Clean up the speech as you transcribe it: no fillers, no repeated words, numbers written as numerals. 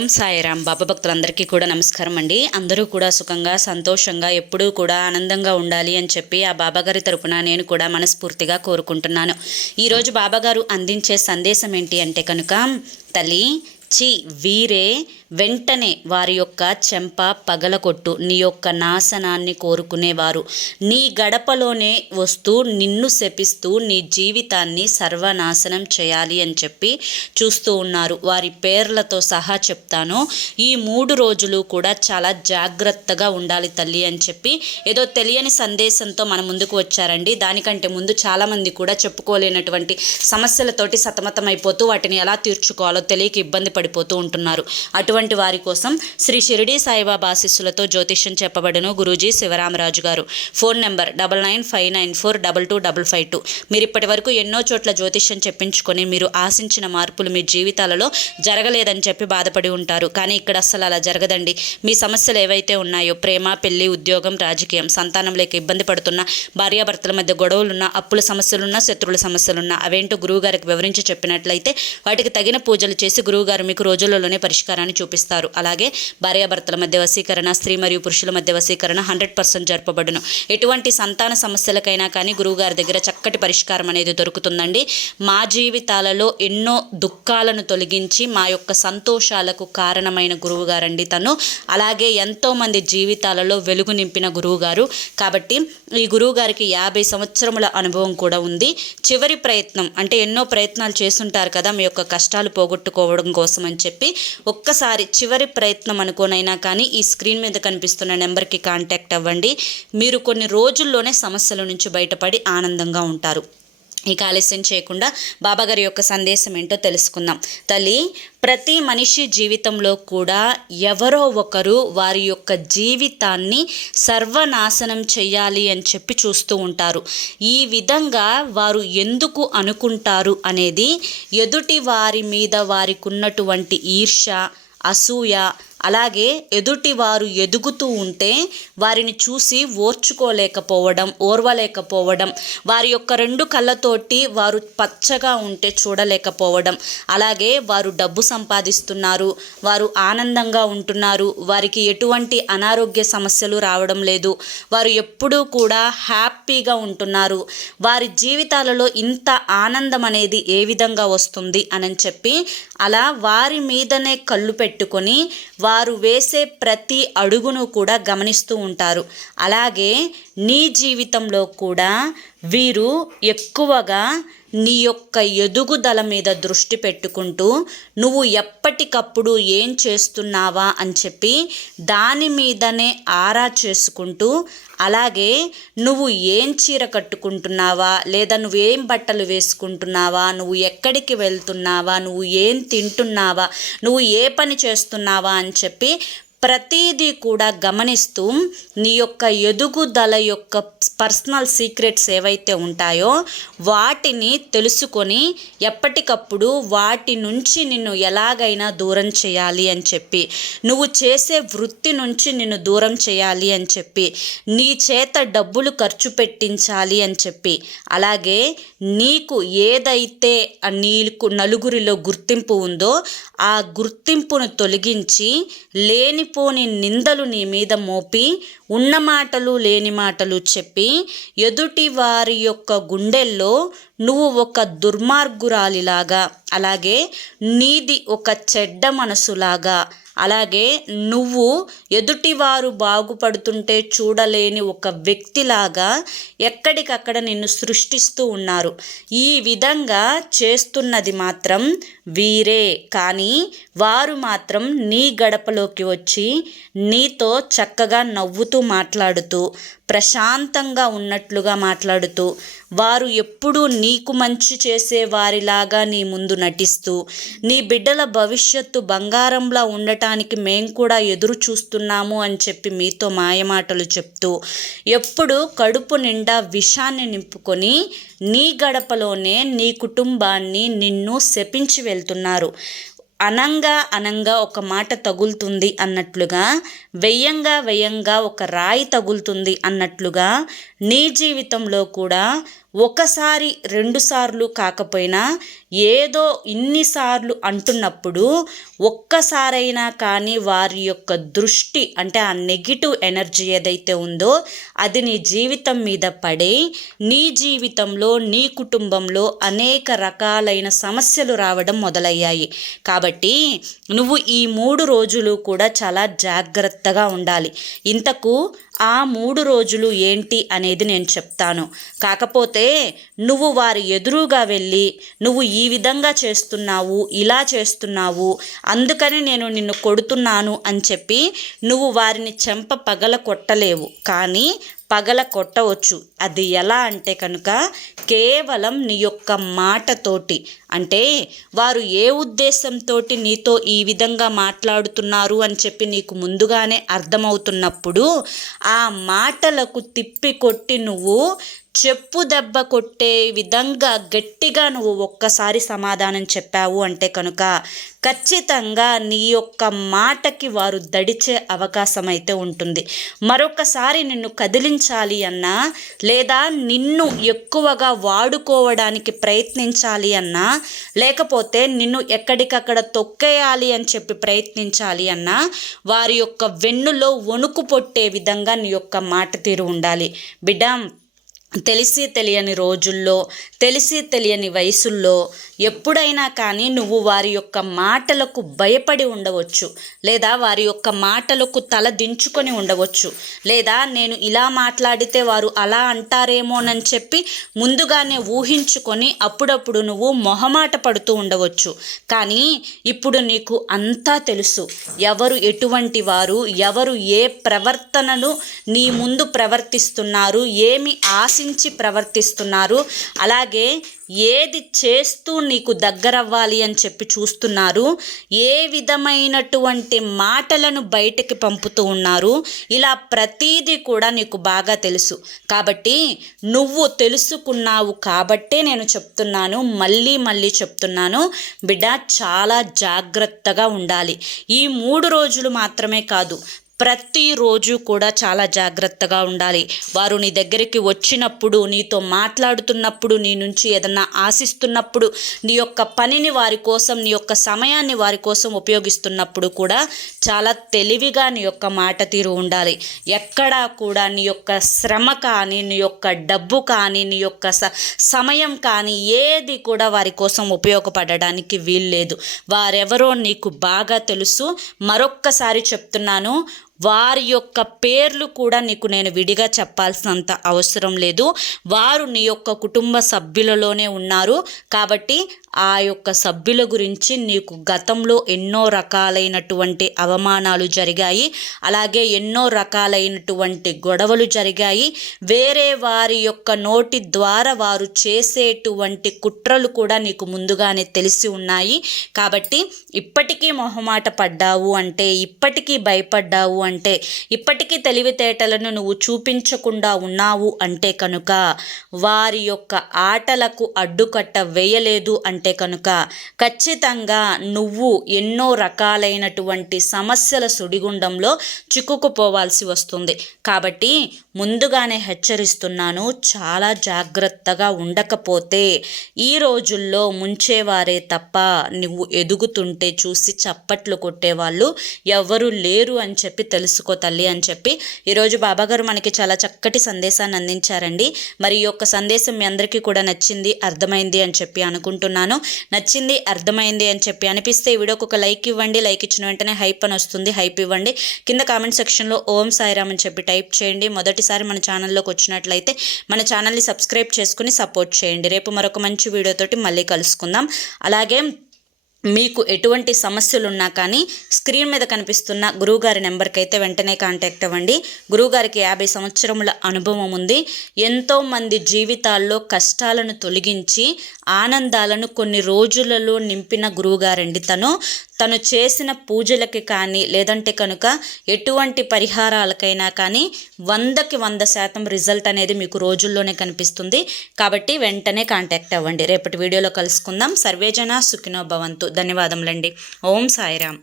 ఓం సాయిరామ్. బాబా భక్తులందరికీ కూడా నమస్కారం అండి. అందరూ కూడా సుఖంగా సంతోషంగా ఎప్పుడూ కూడా ఆనందంగా ఉండాలి అని చెప్పి ఆ బాబాగారి తరపున నేను కూడా మనస్ఫూర్తిగా కోరుకుంటున్నాను. ఈరోజు బాబాగారు అందించే సందేశం ఏంటి అంటే కనుక, తల్లి వీరే వెంటనే వారి యొక్క చెంప పగలకొట్టు, నీ యొక్క నాశనాన్ని కోరుకునేవారు నీ గడపలోనే వస్తూ నిన్ను శపిస్తూ నీ జీవితాన్ని సర్వనాశనం చేయాలి అని చెప్పి చూస్తూ ఉన్నారు. వారి పేర్లతో సహా చెప్తాను. ఈ 3 రోజులు కూడా చాలా జాగ్రత్తగా ఉండాలి తల్లి అని చెప్పి ఏదో తెలియని సందేశంతో మన ముందుకు వచ్చారండి. దానికంటే ముందు చాలామంది కూడా చెప్పుకోలేనటువంటి సమస్యలతోటి సతమతమైపోతూ వాటిని ఎలా తీర్చుకోవాలో తెలియక ఇబ్బంది పడిపోతూ ఉంటున్నారు. అటువంటి వారి కోసం శ్రీ షిరిడి సాయిబాబా ఆశీస్సులతో జ్యోతిష్యం చెప్పబడును గురూజీ శివరామరాజు గారు. Phone number 9959422552. మీరు ఇప్పటి వరకు ఎన్నో చోట్ల జ్యోతిష్యం చెప్పించుకొని మీరు ఆశించిన మార్పులు మీ జీవితాలలో జరగలేదని చెప్పి బాధపడి ఉంటారు. కానీ ఇక్కడ అస్సలు అలా జరగదండి. మీ సమస్యలు ఏవైతే ఉన్నాయో, ప్రేమ, పెళ్లి, ఉద్యోగం, రాజకీయం, సంతానం లేక ఇబ్బంది పడుతున్న, భార్యాభర్తల మధ్య గొడవలున్నా, అప్పుల సమస్యలున్నా, శత్రువుల సమస్యలున్నా అవేంటో గురువుగారికి వివరించి చెప్పినట్లయితే వాటికి తగిన పూజలు చేసి గురువుగారు మీకు రోజులలోనే పరిష్కారాన్ని చూపిస్తారు. అలాగే భార్యాభర్తల మధ్య వశీకరణ, స్త్రీ మరియు పురుషుల మధ్య వశీకరణ 100% జరపబడును. ఎటువంటి సంతాన సమస్యలకైనా కానీ గురువుగారి దగ్గర చక్కటి పరిష్కారం అనేది దొరుకుతుందండి. మా జీవితాలలో ఎన్నో దుఃఖాలను తొలగించి మా యొక్క సంతోషాలకు కారణమైన గురువుగారండి తను. అలాగే ఎంతోమంది జీవితాలలో వెలుగు నింపిన గురువుగారు. కాబట్టి ఈ గురువుగారికి 50 సంవత్సరముల అనుభవం కూడా ఉంది. చివరి ప్రయత్నం అంటే ఎన్నో ప్రయత్నాలు చేస్తుంటారు కదా మీ యొక్క కష్టాలు పోగొట్టుకోవడం కోసం అని చెప్పి, ఒక్కసారి చివరి ప్రయత్నం అనుకోనైనా కానీ ఈ స్క్రీన్ మీద కనిపిస్తున్న నెంబర్కి కాంటాక్ట్ అవ్వండి. మీరు కొన్ని రోజుల్లోనే సమస్యల నుంచి బయటపడి ఆనందంగా ఉంటారు. ఇక ఆలస్యం చేయకుండా బాబాగారి యొక్క సందేశం ఏంటో తెలుసుకుందాం. తల్లి, ప్రతి మనిషి జీవితంలో కూడా ఎవరో ఒకరు వారి యొక్క జీవితాన్ని సర్వనాశనం చేయాలి అని చెప్పి చూస్తూ ఉంటారు. ఈ విధంగా వారు ఎందుకు అనుకుంటారు అనేది ఎదుటి వారి మీద వారికి ఉన్నటువంటి ఈర్ష్య, అసూయ, అలాగే ఎదుటివారు ఎదుగుతూ ఉంటే వారిని చూసి ఓర్వలేకపోవడం, వారి యొక్క 2 కళ్ళతోటి వారు పచ్చగా ఉంటే చూడలేకపోవడం, అలాగే వారు డబ్బు సంపాదిస్తున్నారు, వారు ఆనందంగా ఉంటున్నారు, వారికి ఎటువంటి అనారోగ్య సమస్యలు రావడం లేదు, వారు ఎప్పుడూ కూడా హ్యాపీగా ఉంటున్నారు, వారి జీవితాలలో ఇంత ఆనందం అనేది ఏ విధంగా వస్తుంది అని చెప్పి అలా వారి మీదనే కళ్ళు పెట్టుకొని వారు వేసే ప్రతి అడుగును కూడా గమనిస్తూ ఉంటారు. అలాగే నీ జీవితంలో కూడా వీరు ఎక్కువగా నీ యొక్క ఎదుగుదల మీద దృష్టి పెట్టుకుంటూ నువ్వు ఎప్పటికప్పుడు ఏం చేస్తున్నావా అని చెప్పి దాని మీదనే ఆరా చేసుకుంటూ, అలాగే నువ్వు ఏం చీర కట్టుకుంటున్నావా, లేదా నువ్వేం బట్టలు వేసుకుంటున్నావా, నువ్వు ఎక్కడికి వెళ్తున్నావా, నువ్వు ఏం తింటున్నావా, నువ్వు ఏ పని చేస్తున్నావా అని చెప్పి ప్రతిదీ కూడా గమనిస్తూ నీ యొక్క ఎదుగుదల యొక్క పర్సనల్ సీక్రెట్స్ ఏవైతే ఉంటాయో వాటిని తెలుసుకొని ఎప్పటికప్పుడు వాటి నుంచి నిన్ను ఎలాగైనా దూరం చేయాలి అని చెప్పి, నువ్వు చేసే వృత్తి నుంచి నిన్ను దూరం చేయాలి అని చెప్పి, నీ చేత డబ్బులు ఖర్చు పెట్టించాలి అని చెప్పి, అలాగే నీకు ఏదైతే నీకు నలుగురిలో గుర్తింపు ఉందో ఆ గుర్తింపును తొలగించి లేనిపోని నిందలు నీ మీద మోపి ఉన్న మాటలు లేని మాటలు చెప్పి ఎదుటి వారి యొక్క గుండెల్లో నువ్వు ఒక దుర్మార్గురాలిలాగా, అలాగే నీది ఒక చెడ్డ మనసులాగా, అలాగే నువ్వు ఎదుటివారు బాగుపడుతుంటే చూడలేని ఒక వ్యక్తిలాగా ఎక్కడికక్కడ నిన్ను సృష్టిస్తూ ఉన్నారు. ఈ విధంగా చేస్తున్నది మాత్రం వీరే. కానీ వారు మాత్రం నీ గడపలోకి వచ్చి నీతో చక్కగా నవ్వుతూ మాట్లాడుతూ, ప్రశాంతంగా ఉన్నట్లుగా మాట్లాడుతూ, వారు ఎప్పుడూ నీకు మంచి చేసే వారిలాగా నీ ముందు నటిస్తూ, నీ బిడ్డల భవిష్యత్తు బంగారంలా ఉండటానికి మేం కూడా ఎదురు చూస్తున్నాము అని చెప్పి మీతో మాయమాటలు చెప్తూ, ఎప్పుడు కడుపు నిండా విషాన్ని నింపుకొని నీ గడపలోనే నీ కుటుంబాన్ని నిన్ను శపించి వెళ్తున్నారు. అనంగా ఒక మాట తగులుతుంది అన్నట్లుగా, వెయ్యంగా ఒక రాయి తగులుతుంది అన్నట్లుగా నీ జీవితంలో కూడా ఒకసారి 2 సార్లు కాకపోయినా ఏదో ఇన్నిసార్లు అంటున్నప్పుడు ఒక్కసారైనా కానీ వారి యొక్క దృష్టి అంటే ఆ నెగిటివ్ ఎనర్జీ ఏదైతే ఉందో అది నీ జీవితం మీద పడి నీ జీవితంలో నీ కుటుంబంలో అనేక రకాలైన సమస్యలు రావడం మొదలయ్యాయి. కాబట్టి నువ్వు ఈ 3 రోజులు కూడా చాలా జాగ్రత్తగా ఉండాలి. ఇంతకు ఆ 3 రోజులు ఏంటి అనేది నేను చెప్తాను. కాకపోతే నువ్వు వారి ఎదురుగా వెళ్ళి నువ్వు ఈ విధంగా చేస్తున్నావు, ఇలా చేస్తున్నావు, అందుకని నేను నిన్ను కొడుతున్నాను అని చెప్పి నువ్వు వారిని చెంప పగల కొట్టలేవు, కానీ పగల కొట్టవచ్చు. అది ఎలా అంటే కనుక కేవలం నీ యొక్క మాటతోటి. అంటే వారు ఏ ఉద్దేశంతో నీతో ఈ విధంగా మాట్లాడుతున్నారు అని చెప్పి నీకు ముందుగానే అర్థమవుతున్నప్పుడు ఆ మాటలకు తిప్పి కొట్టి నువ్వు చెప్పు దెబ్బ కొట్టే విధంగా గట్టిగా నువ్వు ఒక్కసారి సమాధానం చెప్పావు అంటే కనుక ఖచ్చితంగా నీ యొక్క మాటకి వారు దడిచే అవకాశం అయితే ఉంటుంది. మరొకసారి నిన్ను కదిలించాలి అన్నా లేదా నిన్ను ఎక్కువగా వాడుకోవడానికి ప్రయత్నించాలి అన్నా లేకపోతే నిన్ను ఎక్కడికక్కడ తొక్కేయాలి అని చెప్పి ప్రయత్నించాలి అన్నా వారి యొక్క వెన్నులో వణుకు పొట్టే విధంగా నీ యొక్క మాట తీరు ఉండాలి. బిడ్డ, తెలిసి తెలియని రోజుల్లో తెలిసి తెలియని వయసుల్లో ఎప్పుడైనా కానీ నువ్వు వారి యొక్క మాటలకు భయపడి ఉండవచ్చు, లేదా వారి యొక్క మాటలకు తల దించుకొని ఉండవచ్చు, లేదా నేను ఇలా మాట్లాడితే వారు అలా అంటారేమోనని చెప్పి ముందుగానే ఊహించుకొని అప్పుడప్పుడు నువ్వు మొహమాట పడుతూ ఉండవచ్చు. కానీ ఇప్పుడు నీకు అంతా తెలుసు, ఎవరు ఎటువంటి వారు, ఎవరు ఏ ప్రవర్తనను నీ ముందు ప్రవర్తిస్తున్నారు, ఏమి ఆశించి ప్రవర్తిస్తున్నారు, అలాగే ఏది చేస్తూ నీకు దగ్గరవ్వాలి అని చెప్పి చూస్తున్నారు, ఏ విధమైనటువంటి మాటలను బయటికి పంపుతూ ఉన్నారు, ఇలా ప్రతీది కూడా నీకు బాగా తెలుసు. కాబట్టి నువ్వు తెలుసుకున్నావు కాబట్టే నేను చెప్తున్నాను, మళ్ళీ మళ్ళీ చెప్తున్నాను బిడ్డ, చాలా జాగ్రత్తగా ఉండాలి. ఈ 3 రోజులు మాత్రమే కాదు, ప్రతిరోజు కూడా చాలా జాగ్రత్తగా ఉండాలి. వారు నీ దగ్గరికి వచ్చినప్పుడు, నీతో మాట్లాడుతున్నప్పుడు, నీ నుంచి ఏదన్నా ఆశిస్తున్నప్పుడు, నీ యొక్క పనిని వారి కోసం, నీ యొక్క సమయాన్ని వారి కోసం ఉపయోగిస్తున్నప్పుడు కూడా చాలా తెలివిగా నీ యొక్క మాట తీరు ఉండాలి. ఎక్కడా కూడా నీ యొక్క శ్రమ కానీ, నీ యొక్క డబ్బు కానీ, నీ యొక్క సమయం కానీ ఏది కూడా వారి కోసం ఉపయోగపడడానికి వీల్లేదు. వారెవరో నీకు బాగా తెలుసు. మరొక్కసారి చెప్తున్నాను, వారి యొక్క పేర్లు కూడా నీకు నేను విడిగా చెప్పాల్సినంత అవసరం లేదు. వారు నీ యొక్క కుటుంబ సభ్యులలోనే ఉన్నారు. కాబట్టి ఆ యొక్క సభ్యుల గురించి నీకు గతంలో ఎన్నో రకాలైనటువంటి అవమానాలు జరిగాయి, అలాగే ఎన్నో రకాలైనటువంటి గొడవలు జరిగాయి. వేరే వారి యొక్క నోటి ద్వారా వారు చేసేటువంటి కుట్రలు కూడా నీకు ముందుగానే తెలిసి ఉన్నాయి. కాబట్టి ఇప్పటికీ మొహమాట పడ్డావు అంటే, ఇప్పటికీ భయపడ్డావు అంటే, ఇప్పటికీ తెలివితేటలను నువ్వు చూపించకుండా ఉన్నావు అంటే కనుక వారి యొక్క ఆటలకు అడ్డుకట్ట వేయలేదు అంటే కనుక ఖచ్చితంగా నువ్వు ఎన్నో రకాలైనటువంటి సమస్యల సుడిగుండంలో చిక్కుకుపోవాల్సి వస్తుంది. కాబట్టి ముందుగానే హెచ్చరిస్తున్నాను, చాలా జాగ్రత్తగా ఉండకపోతే ఈ రోజుల్లో ముంచేవారే తప్ప నువ్వు ఎదుగుతుంటే చూసి చప్పట్లు కొట్టేవాళ్ళు ఎవరు లేరు అని చెప్పి తెలుసుకో తల్లి అని చెప్పి ఈరోజు బాబాగారు మనకి చాలా చక్కటి సందేశాన్ని అందించారండి. మరి ఈ యొక్క సందేశం మీ అందరికీ కూడా నచ్చింది, అర్థమైంది అని చెప్పి అనుకుంటున్నాను. నచ్చింది, అర్థమైంది అని చెప్పి అనిపిస్తే ఈ వీడియోకి ఒక లైక్ ఇవ్వండి. లైక్ ఇచ్చిన వెంటనే హైప్ అని వస్తుంది, హైప్ ఇవ్వండి. కింద కామెంట్ సెక్షన్లో ఓం సాయిరామ్ అని చెప్పి టైప్ చేయండి. మొదటిసారి మన ఛానల్లోకి వచ్చినట్లయితే మన ఛానల్ని సబ్స్క్రైబ్ చేసుకుని సపోర్ట్ చేయండి. రేపు మరొక మంచి వీడియోతోటి మళ్ళీ కలుసుకుందాం. అలాగే మీకు ఎటువంటి సమస్యలు ఉన్నా కానీ స్క్రీన్ మీద కనిపిస్తున్న గురువుగారి నెంబర్కి అయితే వెంటనే కాంటాక్ట్ అవ్వండి. గురువుగారికి 50 సంవత్సరముల అనుభవం ఉంది. ఎంతోమంది జీవితాల్లో కష్టాలను తొలగించి ఆనందాలను కొన్ని రోజులలో నింపిన గురువుగారండి. తను చేసిన పూజలకి కానీ లేదంటే కనుక ఎటువంటి పరిహారాలకైనా కానీ 100కి 100% రిజల్ట్ అనేది మీకు రోజుల్లోనే కనిపిస్తుంది. కాబట్టి వెంటనే కాంటాక్ట్ అవ్వండి. రేపటి వీడియోలో కలుసుకుందాం. సర్వేజన సుఖినో భవంతు. ధన్యవాదములండి. ఓం సాయిరామ్.